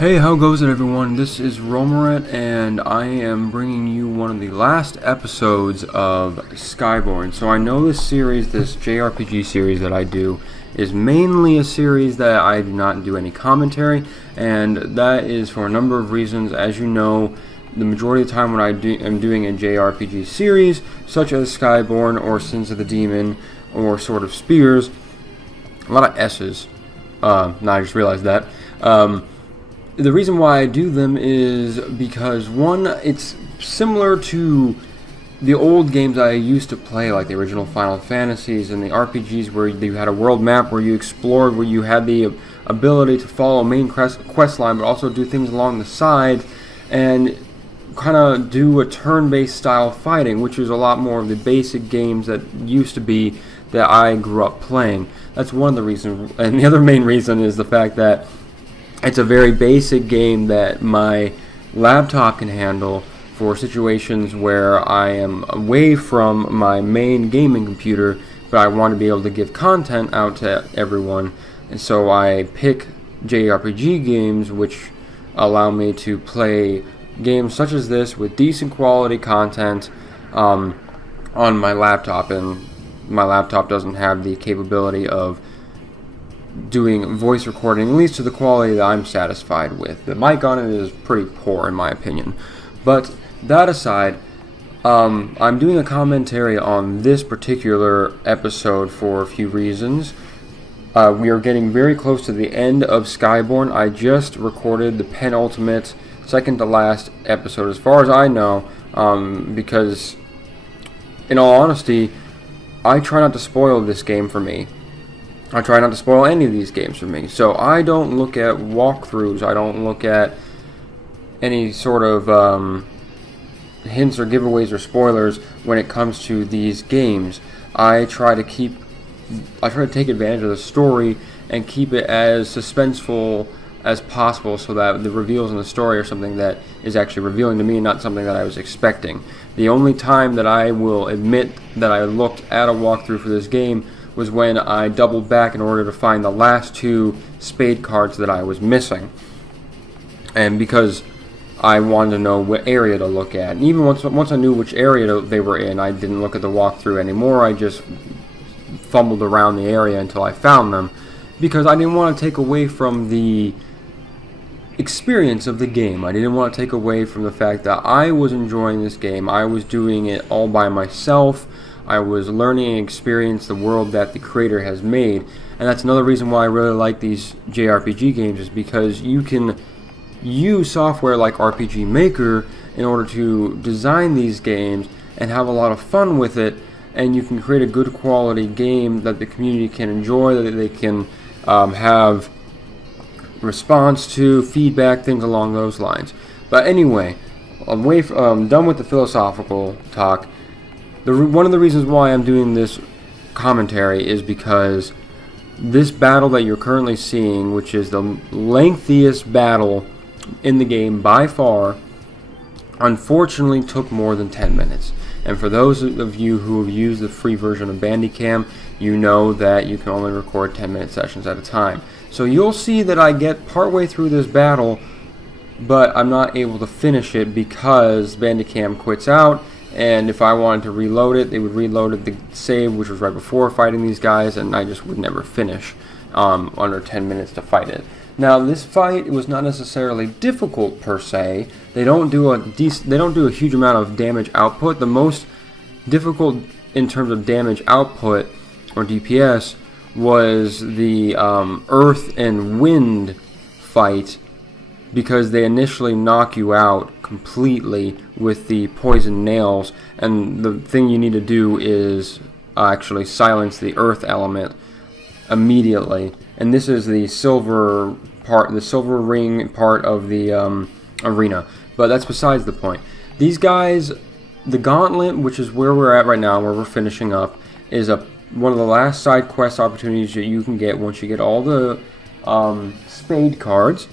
Hey, how goes it, everyone? This is Romoret, and I am bringing you one of the last episodes of Skyborn. So I know this series, this JRPG series that I do, is mainly a series that I do not do any commentary, and that is for a number of reasons. As you know, the majority of the time when am doing a JRPG series, such as Skyborn or Sins of the Demon or Sword of Spears, a lot of S's. Now I just realized that. The reason why I do them is because, one, it's similar to the old games I used to play, like the original Final Fantasies and the RPGs where you had a world map where you explored, where you had the ability to follow a main quest line, but also do things along the side and kind of do a turn-based style fighting, which is a lot more of the basic games that used to be that I grew up playing. That's one of the reasons, and the other main reason is the fact that it's a very basic game that my laptop can handle for situations where I am away from my main gaming computer, but I want to be able to give content out to everyone. And so I pick JRPG games which allow me to play games such as this with decent quality content on my laptop, and my laptop doesn't have the capability of doing voice recording, at least to the quality that I'm satisfied with. The mic on it is pretty poor in my opinion. But that aside, I'm doing a commentary on this particular episode for a few reasons. We are getting very close to the end of Skyborn. I just recorded the penultimate, second to last episode as far as I know, because in all honesty, I try not to spoil this game for me. I try not to spoil any of these games for me. So I don't look at walkthroughs. I don't look at any sort of hints or giveaways or spoilers when it comes to these games. I try to take advantage of the story and keep it as suspenseful as possible, so that the reveals in the story are something that is actually revealing to me and not something that I was expecting. The only time that I will admit that I looked at a walkthrough for this game was when I doubled back in order to find the last two spade cards that I was missing, and because I wanted to know what area to look at. And even once I knew which area they were in, I didn't look at the walkthrough anymore. I just fumbled around the area until I found them, because I didn't want to take away from the experience of the game. I didn't want to take away from the fact that I was enjoying this game. I was doing it all by myself. I was learning and experiencing the world that the creator has made. And that's another reason why I really like these JRPG games, is because you can use software like RPG Maker in order to design these games and have a lot of fun with it, and you can create a good quality game that the community can enjoy, that they can have response to, feedback, things along those lines. But anyway, I'm done with the philosophical talk. One of the reasons why I'm doing this commentary is because this battle that you're currently seeing, which is the lengthiest battle in the game by far, unfortunately took more than 10 minutes. And for those of you who have used the free version of Bandicam, you know that you can only record 10-minute sessions at a time. So you'll see that I get partway through this battle, but I'm not able to finish it because Bandicam quits out. And if I wanted to reload it, they would reload the save, which was right before fighting these guys, and I just would never finish under 10 minutes to fight it. Now, this fight was not necessarily difficult per se. They don't do a huge amount of damage output. The most difficult in terms of damage output, or DPS, was the earth and wind fight, because they initially knock you out completely with the poison nails, and the thing you need to do is actually silence the earth element immediately. And this is the silver ring part of the arena, but that's besides the point. These guys, the Gauntlet, which is where we're at right now, where we're finishing up, is one of the last side quest opportunities that you can get once you get all the spade cards.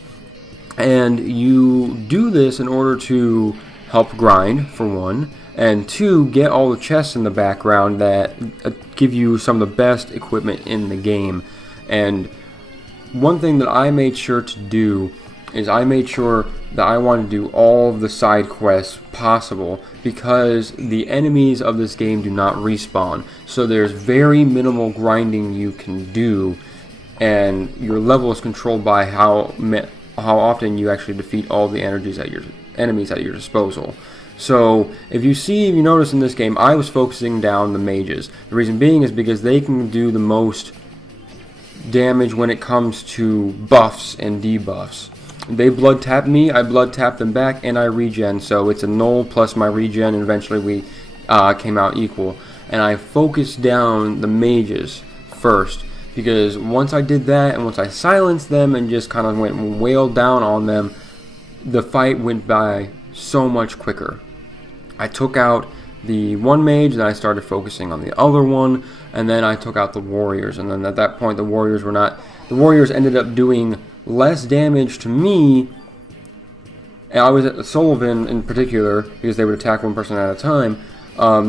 And you do this in order to help grind, for one, and two, get all the chests in the background that give you some of the best equipment in the game. And one thing that I made sure to do is I made sure that I wanted to do all of the side quests possible, because the enemies of this game do not respawn. So there's very minimal grinding you can do, and your level is controlled by how often you actually defeat all the enemies at your disposal. So if you notice in this game, I was focusing down the mages. The reason being is because they can do the most damage when it comes to buffs and debuffs. They blood tap me, I blood tap them back, and I regen. So it's a null plus my regen, and eventually we came out equal. And I focused down the mages first, because once I did that, and once I silenced them and just kind of went and wailed down on them, the fight went by so much quicker. I took out the one mage, then I started focusing on the other one, and then I took out the warriors. And then at that point, the warriors ended up doing less damage to me. And I was at Sullivan in particular, because they would attack one person at a time.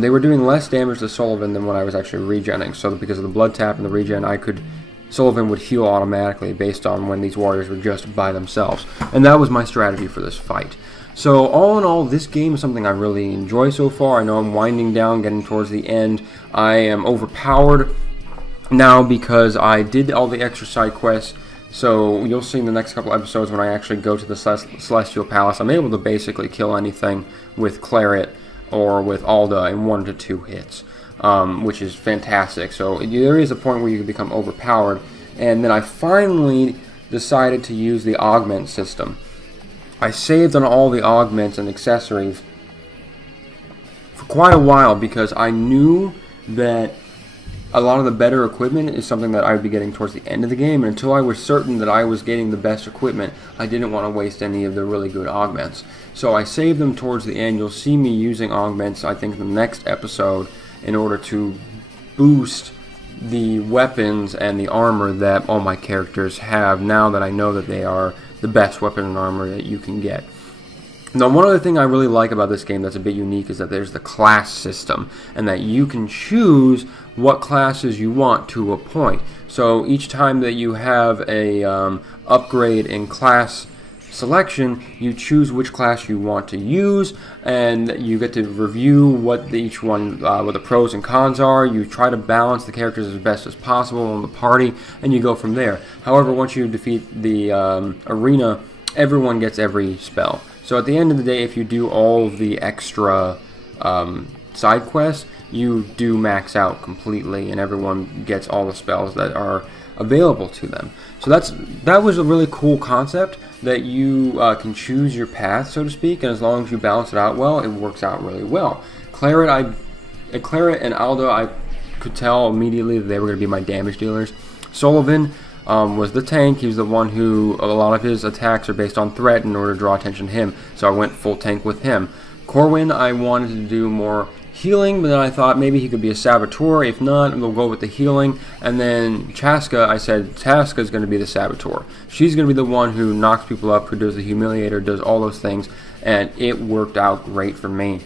They were doing less damage to Sullivan than when I was actually regenning. So because of the blood tap and the regen, Sullivan would heal automatically based on when these warriors were just by themselves. And that was my strategy for this fight. So all in all, this game is something I really enjoy so far. I know I'm winding down, getting towards the end. I am overpowered now because I did all the extra side quests. So you'll see in the next couple episodes when I actually go to the Celestial Palace, I'm able to basically kill anything with Claret or with Alda in 1 to 2 hits, which is fantastic. So there is a point where you can become overpowered. And then I finally decided to use the augment system. I saved on all the augments and accessories for quite a while, because I knew that a lot of the better equipment is something that I would be getting towards the end of the game, and until I was certain that I was getting the best equipment, I didn't want to waste any of the really good augments. So I saved them towards the end. You'll see me using augments, I think, in the next episode in order to boost the weapons and the armor that all my characters have, now that I know that they are the best weapon and armor that you can get. Now, one other thing I really like about this game that's a bit unique is that there's the class system, and that you can choose what classes you want to a point. So each time that you have a upgrade in class selection, you choose which class you want to use, and you get to review what each one, what the pros and cons are. You try to balance the characters as best as possible in the party, and you go from there. However, once you defeat the arena, everyone gets every spell. So at the end of the day, if you do all of the extra side quests, you do max out completely, and everyone gets all the spells that are available to them. So that was a really cool concept, that you can choose your path, so to speak, and as long as you balance it out well, it works out really well. Claret and Alda, I could tell immediately that they were going to be my damage dealers. Sullivan was the tank. He was the one who, a lot of his attacks are based on threat in order to draw attention to him, so I went full tank with him. Corwin, I wanted to do more healing, but then I thought maybe he could be a saboteur. If not, we'll go with the healing. And then Chaska, I said Chaska is going to be the saboteur. She's going to be the one who knocks people up, who does the humiliator, does all those things, and it worked out great for me.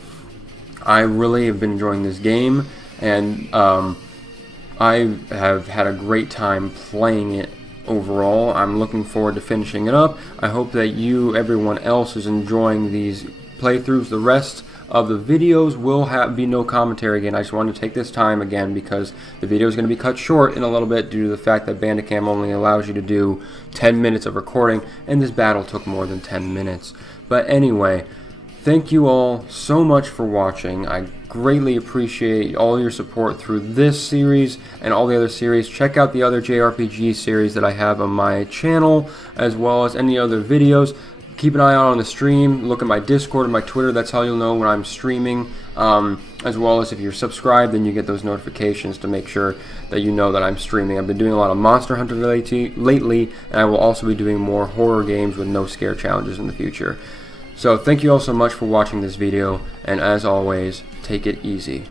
I really have been enjoying this game, and I have had a great time playing it overall. I'm looking forward to finishing it up. I hope that everyone else is enjoying these playthroughs. The rest of the videos will be no commentary again. I just wanted to take this time again because the video is going to be cut short in a little bit due to the fact that Bandicam only allows you to do 10 minutes of recording, and this battle took more than 10 minutes. But anyway, thank you all so much for watching. I greatly appreciate all your support through this series and all the other series. Check out the other JRPG series that I have on my channel, as well as any other videos. Keep an eye out on the stream. Look at my Discord and my Twitter. That's how you'll know when I'm streaming. As well as if you're subscribed, then you get those notifications to make sure that you know that I'm streaming. I've been doing a lot of Monster Hunter lately, and I will also be doing more horror games with no scare challenges in the future. So thank you all so much for watching this video, and as always, take it easy.